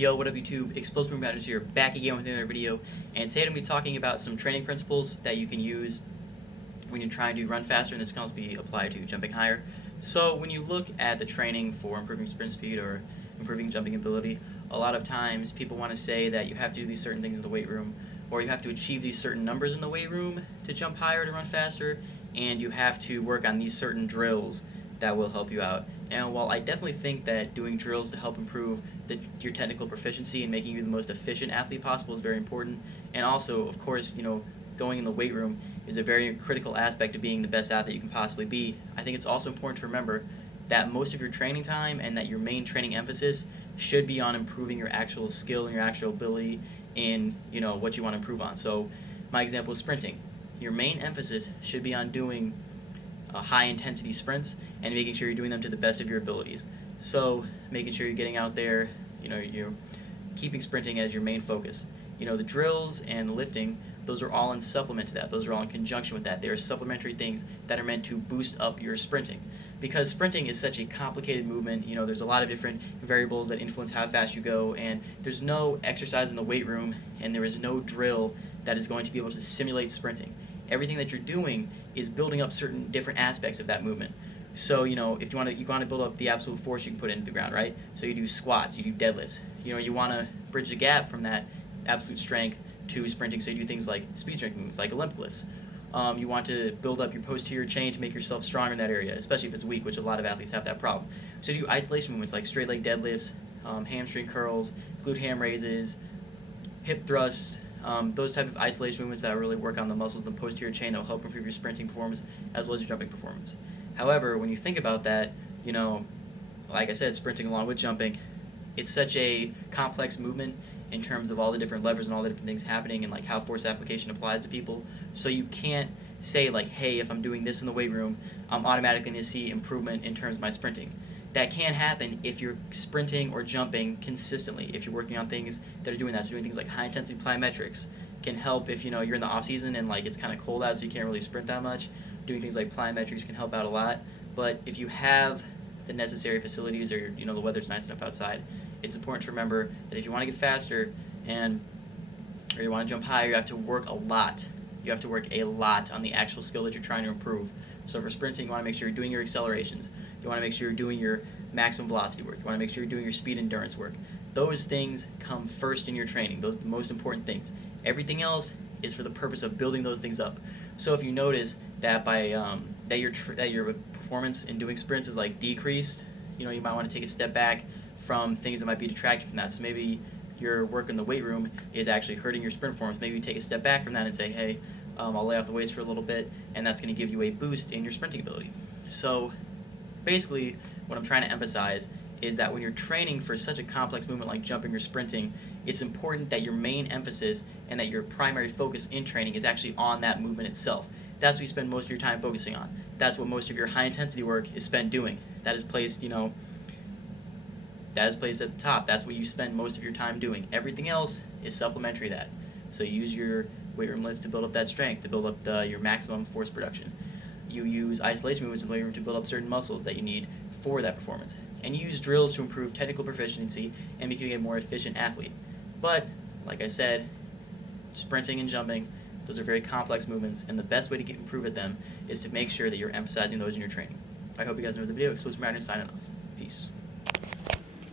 Yo, what up YouTube? ExplosiveMovement here, back again with another video, and today I'm going to be talking about some training principles that you can use when you're trying to run faster, and this can also be applied to jumping higher. So when you look at the training for improving sprint speed or improving jumping ability, a lot of times people want to say that you have to do these certain things in the weight room, or you have to achieve these certain numbers in the weight room to jump higher, to run faster, and you have to work on these certain drills that will help you out. And while I definitely think that doing drills to help improve your technical proficiency and making you the most efficient athlete possible is very important, and also, of course, going in the weight room is a very critical aspect of being the best athlete you can possibly be, I think it's also important to remember that most of your training time and that your main training emphasis should be on improving your actual skill and your actual ability in what you want to improve on. So my example is sprinting. Your main emphasis should be on doing high intensity sprints and making sure you're doing them to the best of your abilities. So making sure you're getting out there, you're keeping sprinting as your main focus. The drills and the lifting, those are all in supplement to that. Those are all in conjunction with that. They are supplementary things that are meant to boost up your sprinting. Because sprinting is such a complicated movement, there's a lot of different variables that influence how fast you go, and there's no exercise in the weight room, and there is no drill that is going to be able to simulate sprinting. Everything that you're doing is building up certain different aspects of that movement. So, if you want to build up the absolute force you can put into the ground, right? So you do squats, you do deadlifts. You want to bridge the gap from that absolute strength to sprinting, so you do things like speed strength movements, like Olympic lifts. You want to build up your posterior chain to make yourself stronger in that area, especially if it's weak, which a lot of athletes have that problem. So you do isolation movements like straight leg deadlifts, hamstring curls, glute ham raises, hip thrusts, those type of isolation movements that really work on the muscles in the posterior chain that will help improve your sprinting performance as well as your jumping performance. However, when you think about that, like I said, sprinting along with jumping, it's such a complex movement in terms of all the different levers and all the different things happening and like how force application applies to people. So you can't say like, hey, if I'm doing this in the weight room, I'm automatically going to see improvement in terms of my sprinting. That can happen if you're sprinting or jumping consistently, if you're working on things that are doing that. So doing things like high intensity plyometrics can help if you're in the off season and like it's kind of cold out, so you can't really sprint that much. Doing things like plyometrics can help out a lot. But if you have the necessary facilities, or the weather's nice enough outside, it's important to remember that if you want to get faster or you want to jump higher, you have to work a lot. You have to work a lot on the actual skill that you're trying to improve. So for sprinting, you want to make sure you're doing your accelerations. You want to make sure you're doing your maximum velocity work. You want to make sure you're doing your speed endurance work. Those things come first in your training. Those are the most important things. Everything else is for the purpose of building those things up. So if you notice that that your performance in doing sprints is like decreased, you might want to take a step back from things that might be detracting from that. So maybe your work in the weight room is actually hurting your sprint performance. Maybe you take a step back from that and say, hey, I'll lay off the weights for a little bit, and that's going to give you a boost in your sprinting ability. So basically, what I'm trying to emphasize is that when you're training for such a complex movement like jumping or sprinting, it's important that your main emphasis and that your primary focus in training is actually on that movement itself. That's what you spend most of your time focusing on. That's what most of your high intensity work is spent doing. That is placed, that is placed at the top. That's what you spend most of your time doing. Everything else is supplementary to that. So you use your weight room lifts to build up that strength, to build up your maximum force production. You use isolation movements in the weight room to build up certain muscles that you need for that performance. And you use drills to improve technical proficiency and make you a more efficient athlete. But, like I said, sprinting and jumping, those are very complex movements, and the best way to improve at them is to make sure that you're emphasizing those in your training. I hope you guys enjoyed the video. ExplosiveMovement signing off. Peace.